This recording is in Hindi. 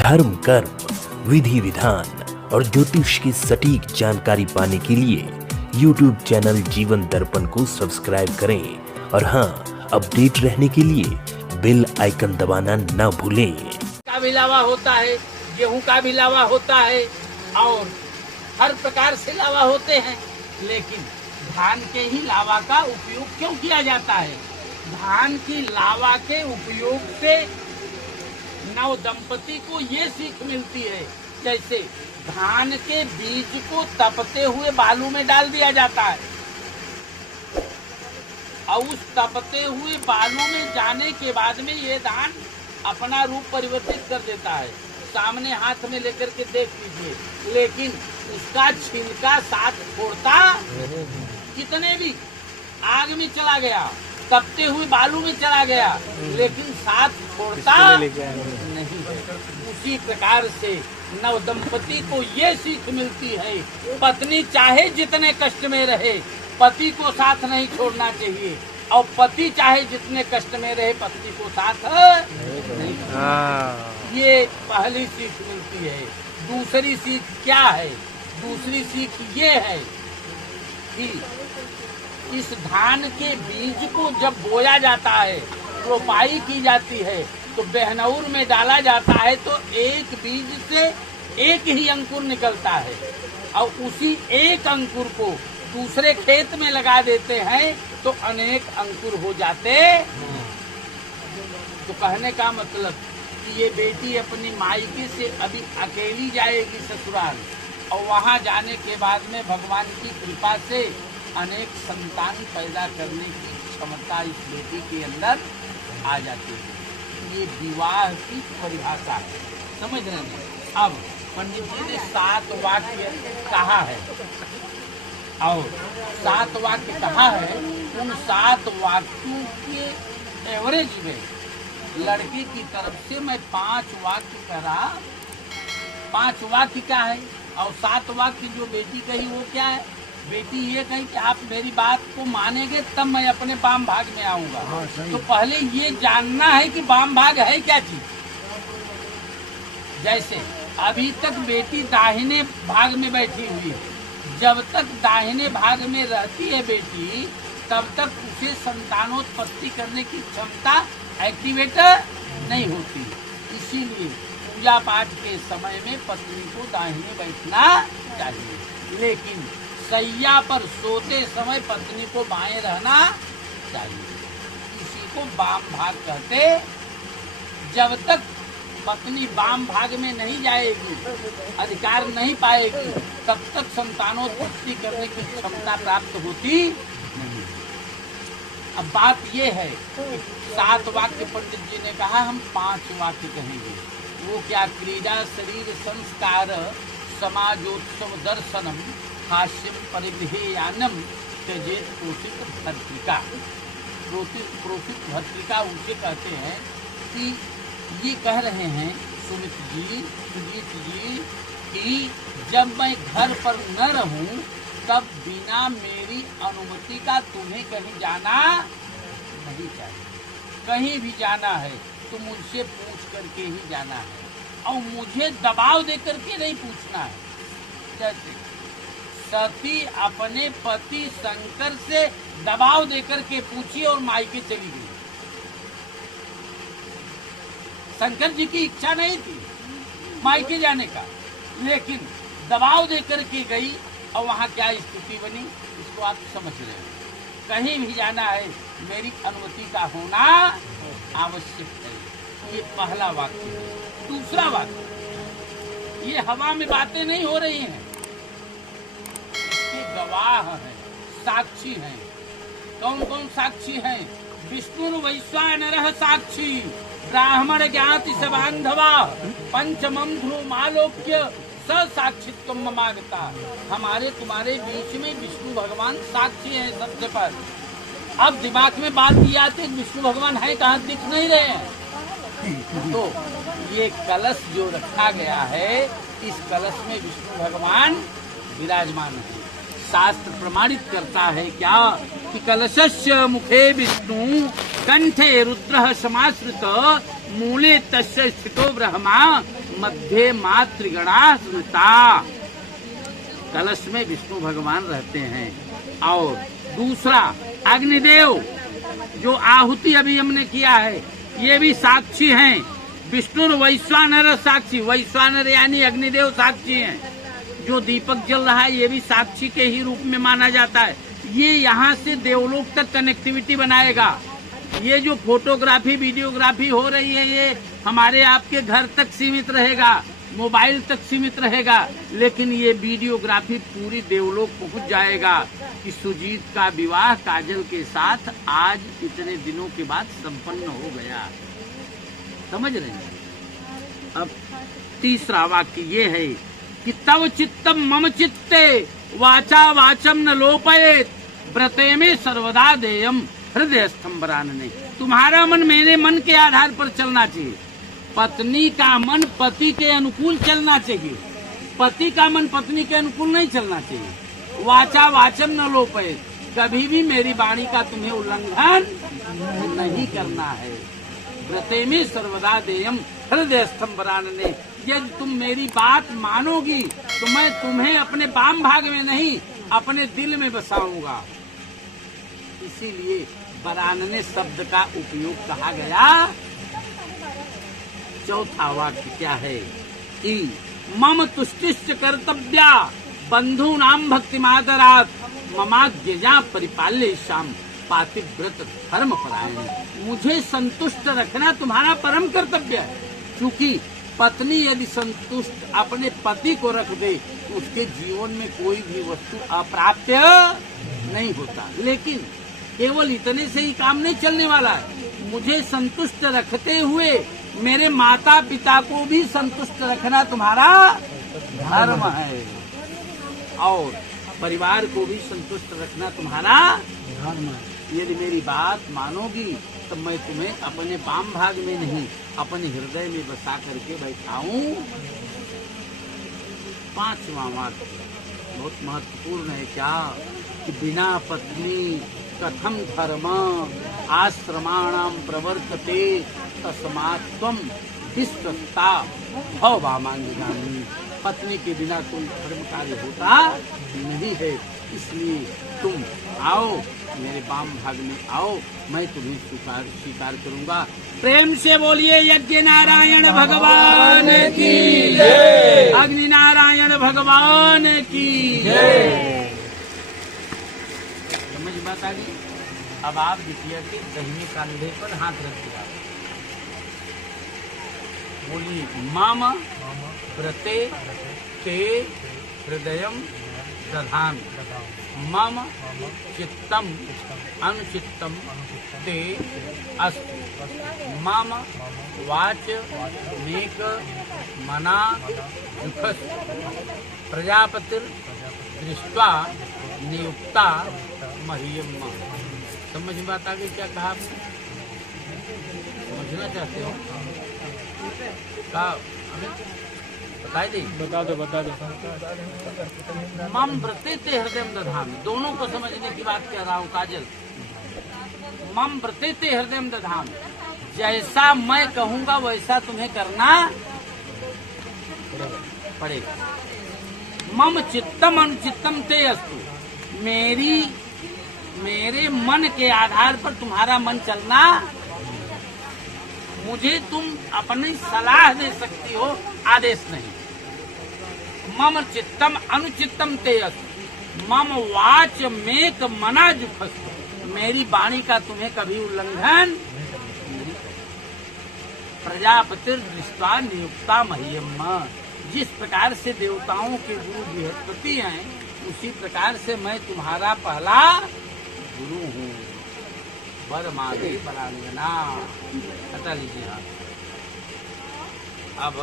धर्म, कर्म, विधि विधान और ज्योतिष की सटीक जानकारी पाने के लिए YouTube चैनल जीवन दर्पण को सब्सक्राइब करें और हाँ, अपडेट रहने के लिए बेल आइकन दबाना ना भूलें। का भी लावा होता है, गेहूं का भी लावा होता है और हर प्रकार से लावा होते हैं, लेकिन धान के ही लावा का उपयोग क्यों किया जाता है? धान की लावा के उपयोग से नव दंपति को ये सीख मिलती है, जैसे धान के बीज को तपते हुए बालू में डाल दिया जाता है और उस तपते हुए बालू में जाने के बाद में ये धान अपना रूप परिवर्तित कर देता है। सामने हाथ में लेकर के देख लीजिए, लेकिन उसका छिलका साथ छोड़ता कितने भी आग में चला गया, तपते हुए बालू में चला गया, लेकिन साथ छोड़ता नहीं है। उसी प्रकार से नव दंपति को ये सीख मिलती है, पत्नी चाहे जितने कष्ट में रहे पति को साथ नहीं छोड़ना चाहिए, और पति चाहे जितने कष्ट में रहे पत्नी को साथ नहीं छोड़ना। ये पहली सीख मिलती है। दूसरी सीख क्या है? दूसरी सीख ये है कि इस धान के बीज को जब बोया जाता है, रोपाई की जाती है, तो बहनौर में डाला जाता है, तो एक बीज से एक ही अंकुर निकलता है और उसी एक अंकुर को दूसरे खेत में लगा देते हैं तो अनेक अंकुर हो जाते। तो कहने का मतलब कि ये बेटी अपनी मायके से अभी अकेली जाएगी ससुराल, और वहां जाने के बाद में भगवान की कृपा से अनेक संतान पैदा करने की क्षमता इस बेटी के अंदर आ जाती है। ये विवाह की परिभाषा है, समझ रहे हैं? अब पंडित जी ने 7 वाक्य कहा है और 7 वाक्य कहा है। उन 7 वाक्यों के एवरेज में लड़के की तरफ से मैं 5 वाक्य करा। 5 वाक्य क्या है और 7 वाक्य जो बेटी कही वो क्या है? बेटी ये कही कि आप मेरी बात को मानेंगे तब मैं अपने वाम भाग में आऊंगा। तो पहले ये जानना है कि वाम भाग है क्या चीज। जैसे अभी तक बेटी दाहिने भाग में बैठी हुई है, जब तक दाहिने भाग में रहती है बेटी, तब तक उसे संतानोत्पत्ति करने की क्षमता एक्टिवेट नहीं होती। इसीलिए पूजा पाठ के समय में पत्नी को दाहिने बैठना चाहिए, लेकिन सैया पर सोते समय पत्नी को बाएं रहना चाहिए। इसी को वाम भाग कहते। जब तक पत्नी वाम भाग में नहीं जाएगी, अधिकार नहीं पाएगी, तब तक संतानोत्पत्ति करने की क्षमता प्राप्त होती नहीं। अब बात ये है कि 7 वाक्य पंडित जी ने कहा, हम 5 वाक्य कहेंगे। वो क्या? क्रीड़ा शरीर संस्कार समाजोत्सव दर्शनम हास्यम परिधेयानम त्यजेत प्रोसित भद्रिका। प्रोसित भद्रिका उसे कहते हैं कि ये कह रहे हैं सुमित जी, सुजीत जी, कि जब मैं घर पर न रहूं तब बिना मेरी अनुमति का तुम्हें कहीं जाना नहीं चाहिए। कहीं भी जाना है तो मुझसे पूछ करके ही जाना है, और मुझे दबाव दे करके नहीं पूछना है। जैसे सती अपने पति शंकर से दबाव देकर के पूछी और मायके चली गई। शंकर जी की इच्छा नहीं थी मायके जाने का, लेकिन दबाव देकर के गई, और वहां क्या स्थिति बनी इसको आप समझ रहे हैं। कहीं भी जाना है मेरी अनुमति का होना आवश्यक है। ये पहला वाक्य है। दूसरा वाक्य, ये हवा में बातें नहीं हो रही हैं, गवाह है, साक्षी हैं। कौन कौन साक्षी हैं? विष्णु वैश्वानरः साक्षी, ब्राह्मण ज्ञाति स बांधवा, पंचमं ध्रुवमालोक्य स साक्षित्व ममागता। हमारे तुम्हारे बीच में विष्णु भगवान साक्षी हैं सबसे पर। अब दिमाग में बात की आती है, विष्णु भगवान है कहाँ, दिख नहीं रहे हैं। तो ये कलश जो रखा गया है, इस कलश में विष्णु भगवान विराजमान है। शास्त्र प्रमाणित करता है क्या कि कलशस्य मुखे विष्णु कंठे रुद्रः समाश्रित मूले तस्य स्थितो ब्रह्मा मध्य मातृगणा स्मृता। कलश में विष्णु भगवान रहते हैं। और दूसरा अग्निदेव, जो आहुति अभी हमने किया है, ये भी साक्षी हैं। विष्णु वैश्वानर साक्षी, वैश्वानर यानी अग्निदेव साक्षी हैं। जो दीपक जल रहा है ये भी साक्षी के ही रूप में माना जाता है। ये यहाँ से देवलोक तक कनेक्टिविटी बनाएगा। ये जो फोटोग्राफी वीडियोग्राफी हो रही है ये हमारे आपके घर तक सीमित रहेगा, मोबाइल तक सीमित रहेगा, लेकिन ये वीडियोग्राफी पूरी देवलोक पहुंच जाएगा कि सुजीत का विवाह काजल के साथ आज इतने दिनों के बाद संपन्न हो गया। समझ रहे हैं? अब तीसरा वाक्य ये है कि तव चित्तम मम चित्ते वाचा वाचम न लोपयेत व्रते में सर्वदा देयम हृदय स्तंभरानने। तुम्हारा मन मेरे मन के आधार पर चलना चाहिए। पत्नी का मन पति के अनुकूल चलना चाहिए, पति का मन पत्नी के अनुकूल नहीं चलना चाहिए। वाचा वाचम न लोपयेत, कभी भी मेरी वाणी का तुम्हें उल्लंघन नहीं करना है। व्रते में सर्वदा देयम हृदय स्तंभरानने। यदि तुम मेरी बात मानोगी तो मैं तुम्हें अपने वाम भाग में नहीं अपने दिल में बसाऊंगा। इसीलिए बरानने शब्द का उपयोग कहा गया। चौथा वाक्य क्या है कि मम तुष्टिश्च कर्तव्या बंधु नाम भक्ति मातरात ममाज्ञा परिपाल्य शाम पातिव्रत धर्म परायण। मुझे संतुष्ट रखना तुम्हारा परम कर्तव्य है। क्योंकि पत्नी यदि संतुष्ट अपने पति को रख दे तो उसके जीवन में कोई भी वस्तु अप्राप्य नहीं होता। लेकिन केवल इतने से ही काम नहीं चलने वाला है। मुझे संतुष्ट रखते हुए मेरे माता पिता को भी संतुष्ट रखना तुम्हारा धर्म है, और परिवार को भी संतुष्ट रखना तुम्हारा धर्म है। यदि मेरी बात मानोगी तो मैं तुम्हें अपने वाम भाग में नहीं अपने हृदय में बसा करके बैठाऊं। पांचवा वाक्य बहुत महत्वपूर्ण है क्या कि बिना पत्नी कथम धर्म आश्रमाणाम प्रवर्तते तस्मात् त्वं विश्वस्ता भव वामांगगामी। पत्नी के बिना कोई धर्म कार्य होता नहीं है। इसलिए तुम आओ, मेरे वाम भाग में आओ, मैं तुम्हें स्वीकार करूंगा। प्रेम से बोलिए यज्ञ नारायण भगवान की जय, अग्नि नारायण भगवान की जय। समझ बात आ गई? अब आप देखिए कि दाहिने कंधे पर हाथ रख दिया, बोलिए मम व्रते ते हृदयम दधामि मम चित्तम अनुचित्तम ते अस्तु मम वाच मेक मना दुखस् प्रजापतिर दृष्ट्वा नियुक्ता मह्यम। समझ में बात आ गई? क्या कहा आपने? समझना चाहते हो? कहा बता दो। मम व्रते ते हृदय दधामि, दोनों को समझने की बात कह रहा हूँ काजल। मम व्रते ते हृदय दधामि, जैसा मैं कहूँगा वैसा तुम्हें करना पड़ेगा। मम चित्तम अनुचित्तम ते अस्तु, मेरे मन के आधार पर तुम्हारा मन चलना। मुझे तुम अपनी सलाह दे सकती हो, आदेश नहीं। मम चित्तम अनुचित्तम ते अस्तु मम वाच मेक मना जुखस्तु, मेरी वाणी का तुम्हें कभी उल्लंघन नहीं। प्रजापतिर दृष्टा नियुक्ता मह्यम, जिस प्रकार से देवताओं के गुरु बृहस्पति हैं उसी प्रकार से मैं तुम्हारा पहला गुरु हूँ। वर मांगे बरांगना। हटा लीजिए आप। अब